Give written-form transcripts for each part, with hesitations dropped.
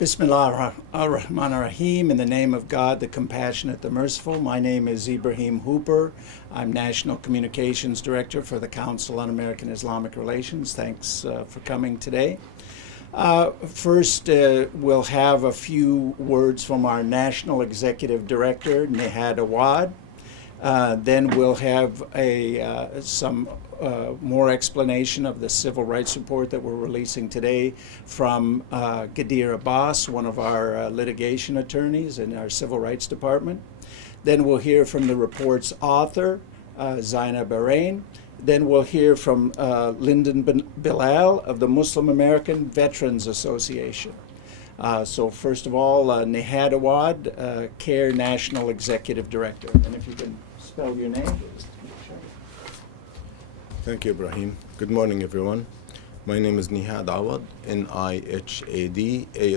Bismillah ar-Rahman ar-Rahim, in the name of God, the Compassionate, the Merciful. My name is Ibrahim Hooper. I'm National Communications Director for the Council on American Islamic Relations. Thanks for coming today. First, we'll have a few words from our National Executive Director, Nihad Awad. Then we'll have some more explanation of the civil rights report that we're releasing today from Ghadir Abbas, one of our litigation attorneys in our civil rights department. Then we'll hear from the report's author, Zainab Bahrain. Then we'll hear from Lyndon Bilal of the Muslim American Veterans Association. So first of all, Nihad Awad, CAIR National Executive Director. And if you can spell your name, please. Thank you, Ibrahim. Good morning, everyone. My name is Nihad Awad, Nihad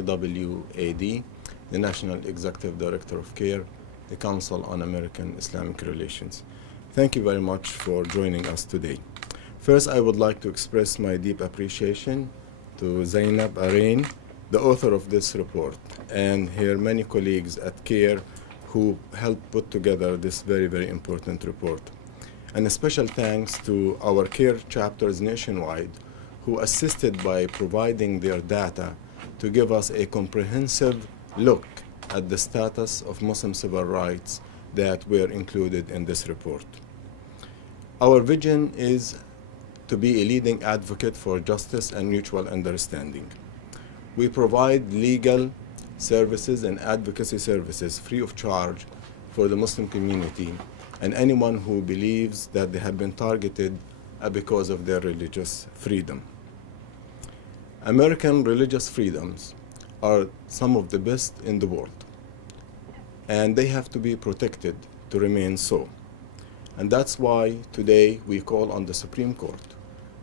Awad, the National Executive Director of CAIR, the Council on American Islamic Relations. Thank you very much for joining us today. First, I would like to express my deep appreciation to Zainab Bahrain, the author of this report, and her many colleagues at CAIR who helped put together this very, very important report. And a special thanks to our CAIR chapters nationwide who assisted by providing their data to give us a comprehensive look at the status of Muslim civil rights that were included in this report. Our vision is to be a leading advocate for justice and mutual understanding. We provide legal services and advocacy services free of charge for the Muslim community and anyone who believes that they have been targeted because of their religious freedom. American religious freedoms are some of the best in the world, and they have to be protected to remain so. And that's why today we call on the Supreme Court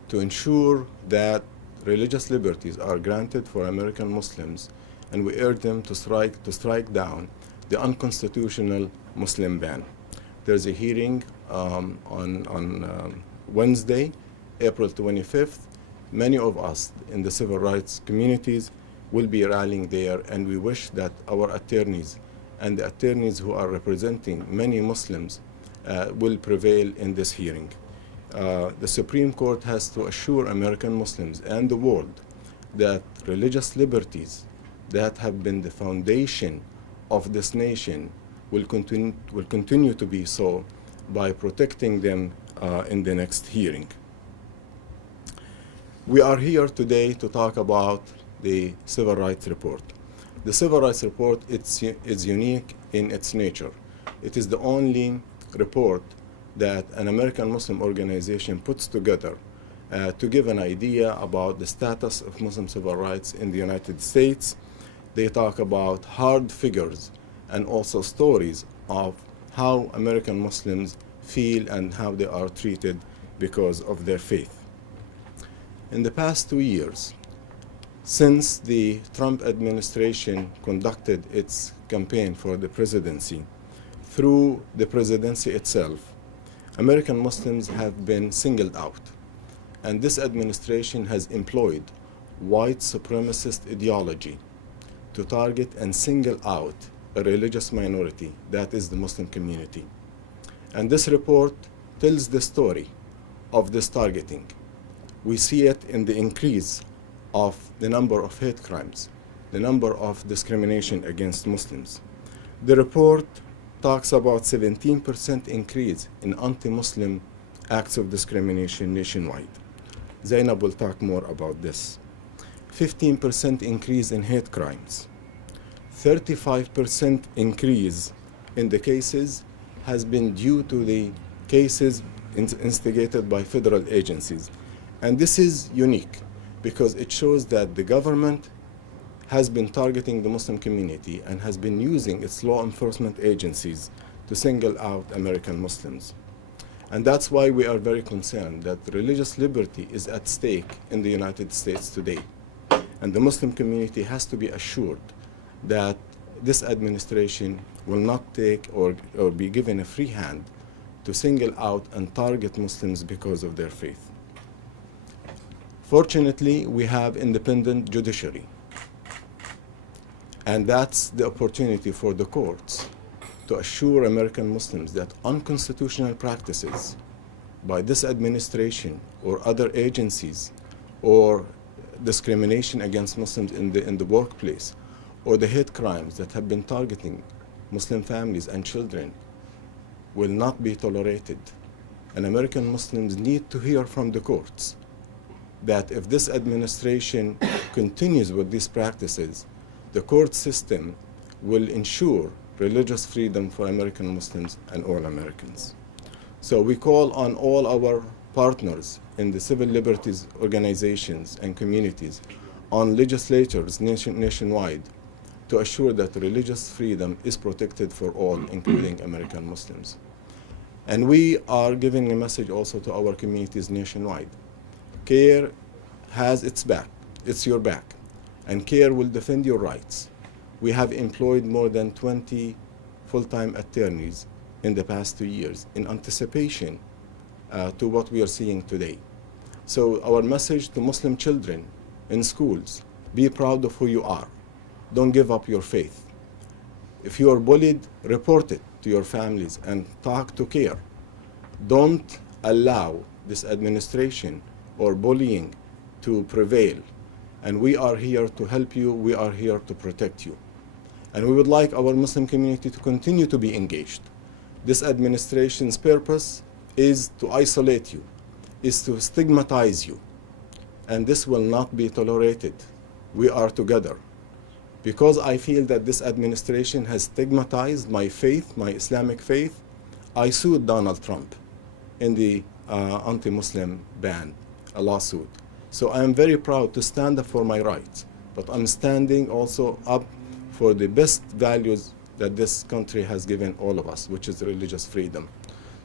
to ensure that religious liberties are granted for American Muslims, and we urge them to strike down the unconstitutional Muslim ban. There's a hearing on Wednesday, April 25th. Many of us in the civil rights communities will be rallying there, and we wish that our attorneys and the attorneys who are representing many Muslims will prevail in this hearing. The Supreme Court has to assure American Muslims and the world that religious liberties that have been the foundation of this nation will continue to be so by protecting them in the next hearing. We are here today to talk about the Civil Rights Report. The Civil Rights Report is unique in its nature. It is the only report that an American Muslim organization puts together to give an idea about the status of Muslim civil rights in the United States. They talk about hard figures and also stories of how American Muslims feel and how they are treated because of their faith. In the past 2 years, since the Trump administration conducted its campaign for the presidency, through the presidency itself, American Muslims have been singled out. And this administration has employed white supremacist ideology to target and single out a religious minority, that is the Muslim community. And this report tells the story of this targeting. We see it in the increase of the number of hate crimes, the number of discrimination against Muslims. The report talks about 17% increase in anti-Muslim acts of discrimination nationwide. Zainab will talk more about this. 15% increase in hate crimes. 35% increase in the cases has been due to the cases instigated by federal agencies. And this is unique because it shows that the government has been targeting the Muslim community and has been using its law enforcement agencies to single out American Muslims. And that's why we are very concerned that religious liberty is at stake in the United States today. And the Muslim community has to be assured that this administration will not take or be given a free hand to single out and target Muslims because of their faith. Fortunately, we have independent judiciary. And that's the opportunity for the courts to assure American Muslims that unconstitutional practices by this administration or other agencies, or discrimination against Muslims in the workplace, or the hate crimes that have been targeting Muslim families and children will not be tolerated. And American Muslims need to hear from the courts that if this administration continues with these practices, the court system will ensure religious freedom for American Muslims and all Americans. So we call on all our partners in the civil liberties organizations and communities, on legislatures nationwide, to assure that religious freedom is protected for all, including American Muslims. And we are giving a message also to our communities nationwide. CAIR has its back, it's your back, and CAIR will defend your rights. We have employed more than 20 full-time attorneys in the past 2 years in anticipation to what we are seeing today. So our message to Muslim children in schools: be proud of who you are. Don't give up your faith. If you are bullied, report it to your families and talk to CAIR. Don't allow this administration or bullying to prevail. And we are here to help you. We are here to protect you. And we would like our Muslim community to continue to be engaged. This administration's purpose is to isolate you, is to stigmatize you. And this will not be tolerated. We are together. Because I feel that this administration has stigmatized my faith, my Islamic faith, I sued Donald Trump in the anti-Muslim ban, a lawsuit. So I am very proud to stand up for my rights, but I'm standing also up for the best values that this country has given all of us, which is religious freedom.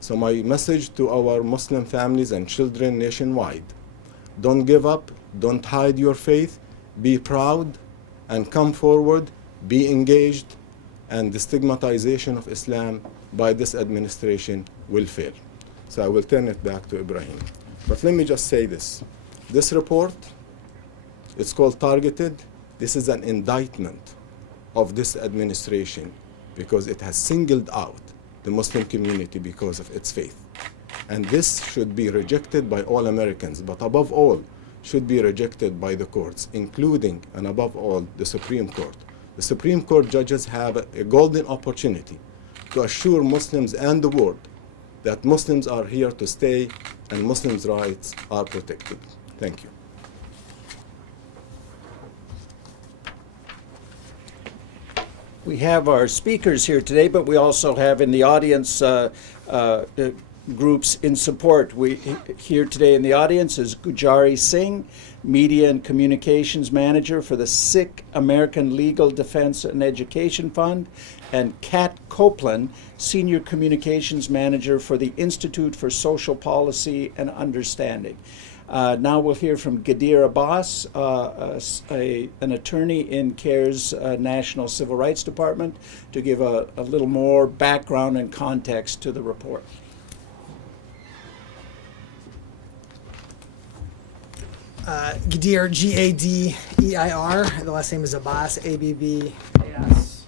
So my message to our Muslim families and children nationwide: don't give up, don't hide your faith, be proud, and come forward, be engaged, and the stigmatization of Islam by this administration will fail. So I will turn it back to Ibrahim. But let me just say this. This report, it's called Targeted. This is an indictment of this administration because it has singled out the Muslim community because of its faith. And this should be rejected by all Americans, but above all, should be rejected by the courts, including and above all the Supreme Court. The Supreme Court judges have a golden opportunity to assure Muslims and the world that Muslims are here to stay and Muslims' rights are protected. Thank you. We have our speakers here today, but we also have in the audience groups in support. Here today in the audience is Gujari Singh, Media and Communications Manager for the Sikh American Legal Defense and Education Fund, and Kat Copeland, Senior Communications Manager for the Institute for Social Policy and Understanding. Now we'll hear from Ghadir Abbas, an attorney in CAIR's National Civil Rights Department, to give a little more background and context to the report. Ghadir, G-A-D-E-I-R. The last name is Abbas, A-B-B-A-S.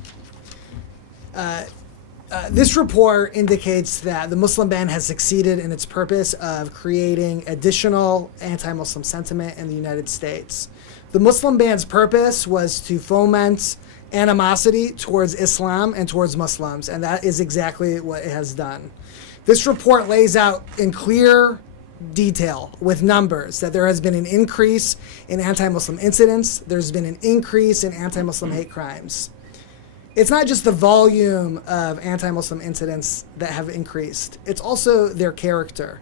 This report indicates that the Muslim ban has succeeded in its purpose of creating additional anti-Muslim sentiment in the United States. The Muslim ban's purpose was to foment animosity towards Islam and towards Muslims, and that is exactly what it has done. This report lays out in clear detail with numbers that there has been an increase in anti-Muslim incidents, there's been an increase in anti-Muslim hate crimes. It's not just the volume of anti-Muslim incidents that have increased, it's also their character.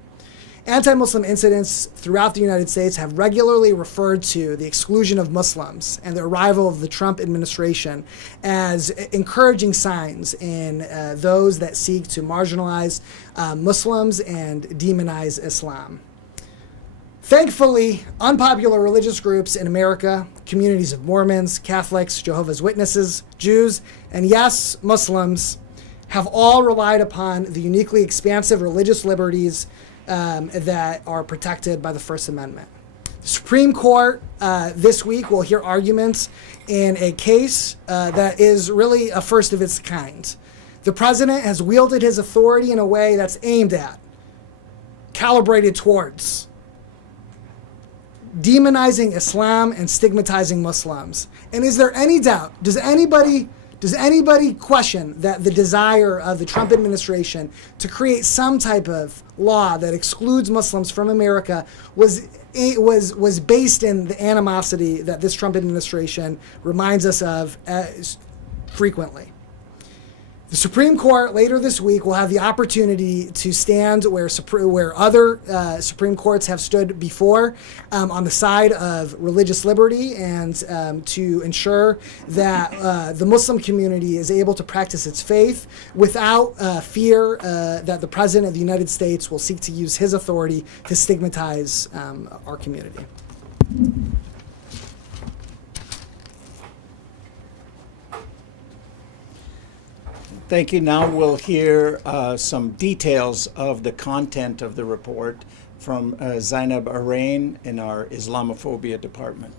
Anti-Muslim incidents throughout the United States have regularly referred to the exclusion of Muslims and the arrival of the Trump administration as encouraging signs in those that seek to marginalize Muslims and demonize Islam. Thankfully, unpopular religious groups in America, communities of Mormons, Catholics, Jehovah's Witnesses, Jews, and yes, Muslims, have all relied upon the uniquely expansive religious liberties that are protected by the First Amendment. The Supreme Court this week will hear arguments in a case that is really a first of its kind. The president has wielded his authority in a way that's aimed at, calibrated towards, demonizing Islam and stigmatizing Muslims. And is there any doubt, does anybody question that the desire of the Trump administration to create some type of law that excludes Muslims from America was based in the animosity that this Trump administration reminds us of frequently? The Supreme Court later this week will have the opportunity to stand where other Supreme Courts have stood before, on the side of religious liberty, and to ensure that the Muslim community is able to practice its faith without fear that the President of the United States will seek to use his authority to stigmatize our community. Thank you. Now we'll hear some details of the content of the report from Zainab Arain in our Islamophobia department.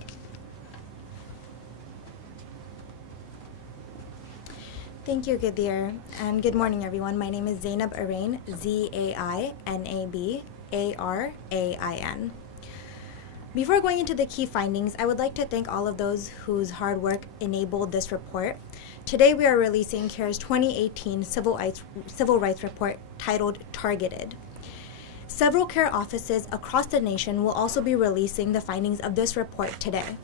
Thank you, Gadir, and good morning, everyone. My name is Zainab Arain, Z-A-I-N-A-B-A-R-A-I-N. Before going into the key findings, I would like to thank all of those whose hard work enabled this report. Today we are releasing CAIR's 2018 Civil Rights Report titled Targeted. Several CAIR offices across the nation will also be releasing the findings of this report today.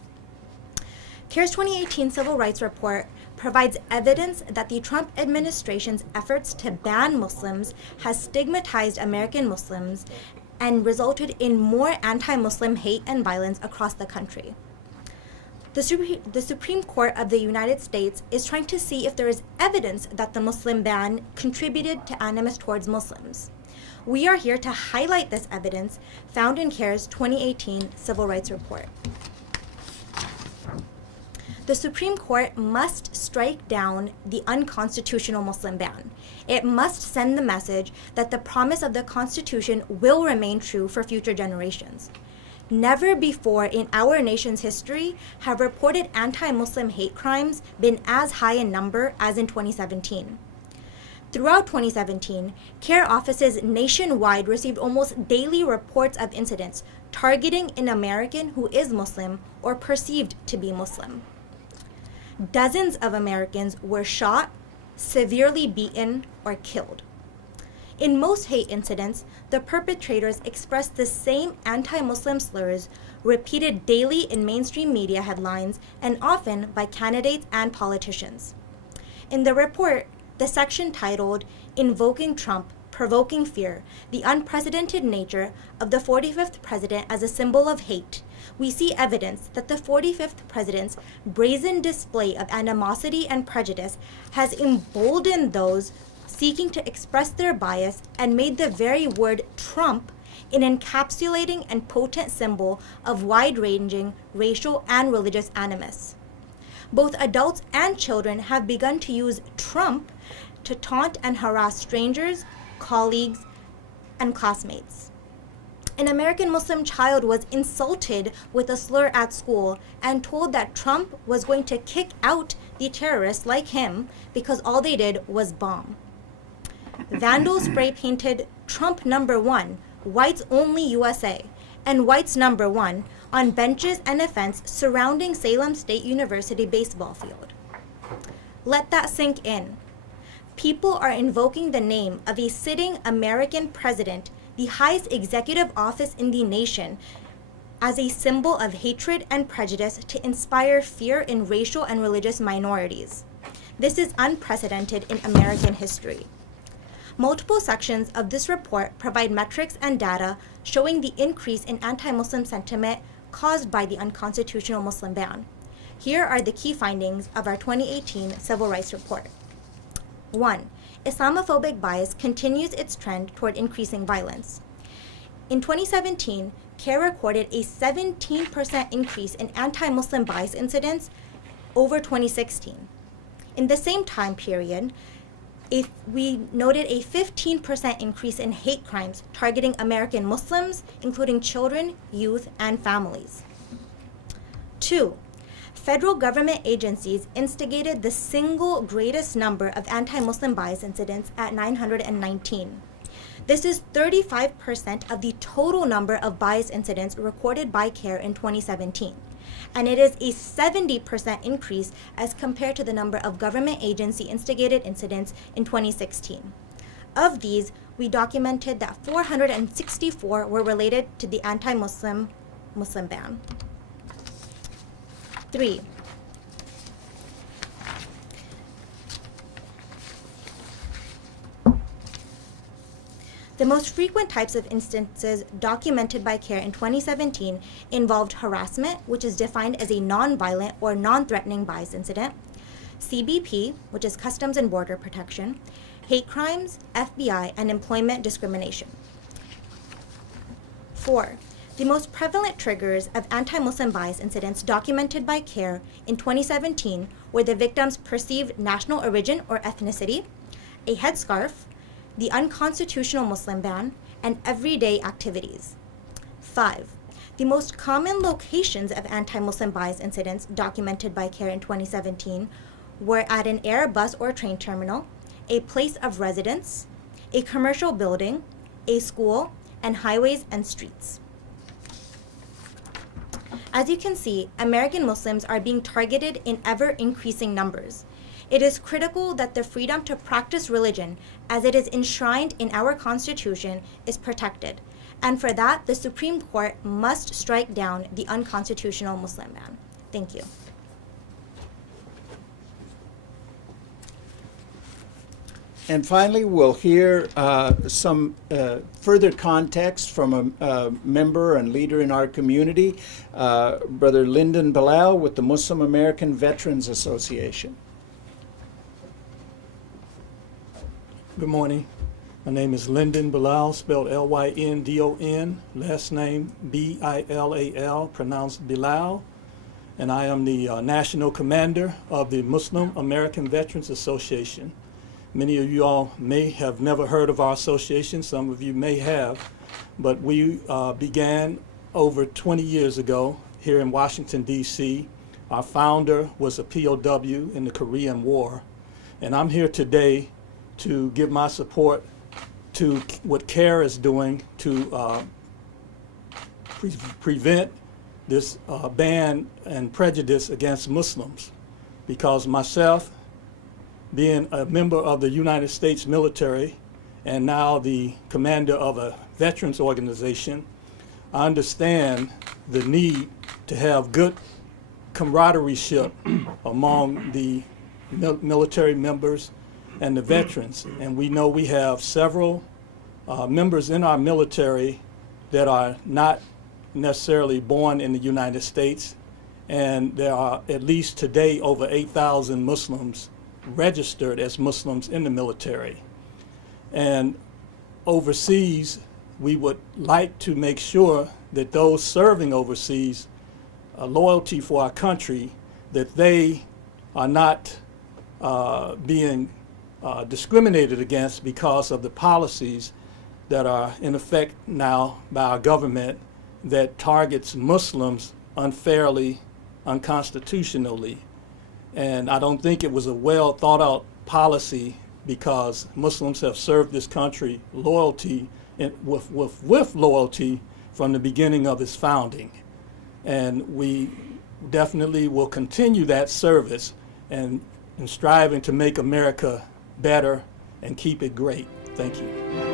CAIR's 2018 Civil Rights Report provides evidence that the Trump administration's efforts to ban Muslims has stigmatized American Muslims and resulted in more anti-Muslim hate and violence across the country. The Supreme Court of the United States is trying to see if there is evidence that the Muslim ban contributed to animus towards Muslims. We are here to highlight this evidence found in CAIR's 2018 Civil Rights Report. The Supreme Court must strike down the unconstitutional Muslim ban. It must send the message that the promise of the Constitution will remain true for future generations. Never before in our nation's history have reported anti-Muslim hate crimes been as high in number as in 2017. Throughout 2017, CAIR offices nationwide received almost daily reports of incidents targeting an American who is Muslim or perceived to be Muslim. Dozens of Americans were shot, severely beaten, or killed. In most hate incidents, the perpetrators expressed the same anti-Muslim slurs repeated daily in mainstream media headlines and often by candidates and politicians. In the report, the section titled Invoking Trump, Provoking Fear, the Unprecedented Nature of the 45th President as a Symbol of Hate, we see evidence that the 45th President's brazen display of animosity and prejudice has emboldened those seeking to express their bias and made the very word Trump an encapsulating and potent symbol of wide-ranging racial and religious animus. Both adults and children have begun to use Trump to taunt and harass strangers, colleagues, and classmates. An American Muslim child was insulted with a slur at school and told that Trump was going to kick out the terrorists like him because all they did was bomb. Vandals spray painted Trump #1, Whites Only USA, and Whites #1 on benches and a fence surrounding Salem State University baseball field. Let that sink in. People are invoking the name of a sitting American president, the highest executive office in the nation, as a symbol of hatred and prejudice to inspire fear in racial and religious minorities. This is unprecedented in American history. Multiple sections of this report provide metrics and data showing the increase in anti-Muslim sentiment caused by the unconstitutional Muslim ban. Here are the key findings of our 2018 Civil Rights Report. 1. Islamophobic bias continues its trend toward increasing violence. In 2017, CAIR recorded a 17% increase in anti-Muslim bias incidents over 2016. In the same time period, We noted a 15% increase in hate crimes targeting American Muslims, including children, youth, and families. 2. Federal government agencies instigated the single greatest number of anti-Muslim bias incidents at 919. This is 35% of the total number of bias incidents recorded by CAIR in 2017. And it is a 70% increase as compared to the number of government agency instigated incidents in 2016. Of these, we documented that 464 were related to the anti-Muslim Muslim ban. 3. The most frequent types of instances documented by CAIR in 2017 involved harassment, which is defined as a non-violent or non-threatening bias incident, CBP, which is Customs and Border Protection, hate crimes, FBI, and employment discrimination. 4. The most prevalent triggers of anti-Muslim bias incidents documented by CAIR in 2017 were the victim's perceived national origin or ethnicity, a headscarf, the unconstitutional Muslim ban, and everyday activities. 5. The most common locations of anti-Muslim bias incidents documented by CAIR in 2017 were at an air, bus, or train terminal, a place of residence, a commercial building, a school, and highways and streets. As you can see, American Muslims are being targeted in ever-increasing numbers. It is critical that the freedom to practice religion, as it is enshrined in our Constitution, is protected. And for that, the Supreme Court must strike down the unconstitutional Muslim ban. Thank you. And finally, we'll hear some further context from a member and leader in our community, Brother Lyndon Bilal with the Muslim American Veterans Association. Good morning. My name is Lyndon Bilal, spelled Lyndon, last name Bilal, pronounced Bilal, and I am the National Commander of the Muslim American Veterans Association. Many of you all may have never heard of our association, some of you may have, but we began over 20 years ago here in Washington, D.C. Our founder was a POW in the Korean War, and I'm here today to give my support to what CAIR is doing to prevent this ban and prejudice against Muslims. Because myself, being a member of the United States military and now the commander of a veterans organization, I understand the need to have good camaraderie among the military members and the veterans. And we know we have several members in our military that are not necessarily born in the United States, and there are at least today over 8,000 Muslims registered as Muslims in the military. And overseas, we would like to make sure that those serving overseas, loyalty for our country, that they are not being discriminated against because of the policies that are in effect now by our government that targets Muslims unfairly, unconstitutionally. And I don't think it was a well thought out policy, because Muslims have served this country with loyalty from the beginning of its founding. And we definitely will continue that service and striving to make America better and keep it great. Thank you.